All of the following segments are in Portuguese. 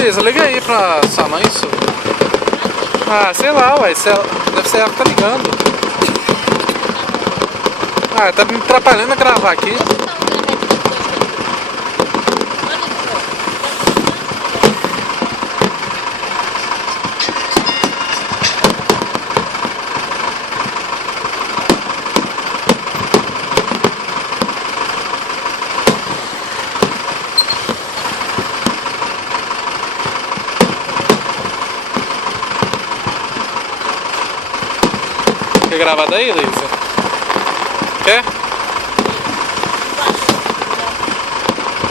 Elisa, liga aí pra sua mãe isso. Ah, sei lá, ué. Deve ser ela que tá ligando. Ah, tá me atrapalhando a gravar aqui. Quer gravar daí, Elisa? Quer?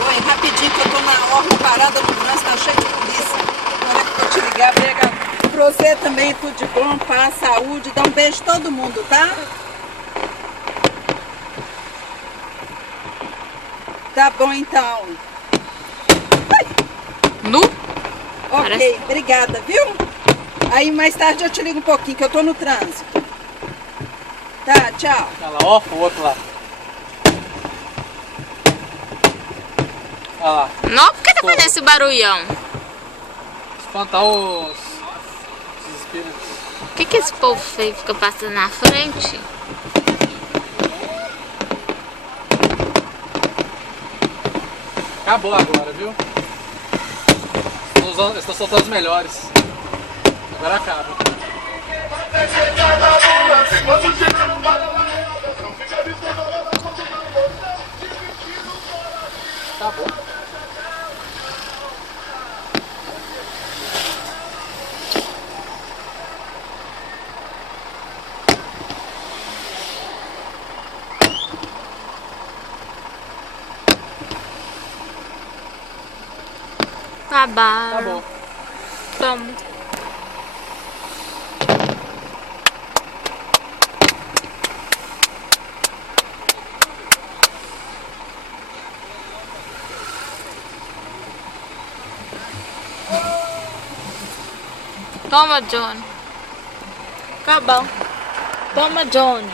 Oi, rapidinho que eu tô na orla parada no trânsito, tá cheio de polícia. Na hora que eu te ligar, pega pra você também, tudo de bom, paz, saúde, dá um beijo a todo mundo, tá? Tá bom então. Nu? Ok, Parece... obrigada, viu? Aí mais tarde eu te ligo um pouquinho, que eu tô no trânsito. Tá, tchau. Olha lá, ó, o outro lá. Olha lá. Não, por que tá fazendo esse barulhão? Espantar os espíritos. Por que esse povo feio fica passando na frente? Acabou agora, viu? Estão soltando os melhores. Agora acaba. Acabou. Acabaram. Acabou. Toma. Toma, Johnny. Acabou. Toma, Johnny.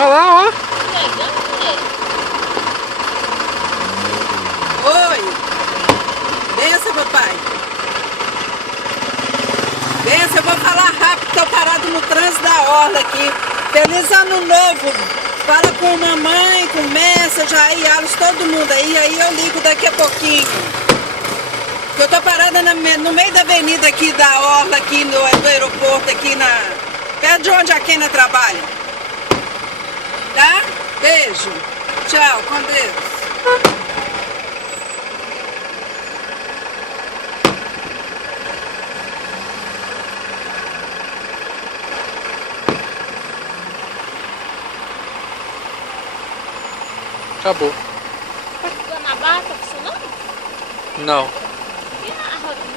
Olha lá, ó. Oi. Benção, papai. Benção, eu vou falar rápido, tô parado no trânsito da orla aqui. Feliz ano novo. Fala com mamãe, com Messa, Jair, Alice, todo mundo aí eu ligo daqui a pouquinho. Eu tô parada no meio da avenida aqui da orla, aqui do aeroporto, aqui perto de onde a Kena trabalha. Tá? Beijo. Tchau, com Deus. Acabou. Tá ficando na barra, tá funcionando? Não. E a roda de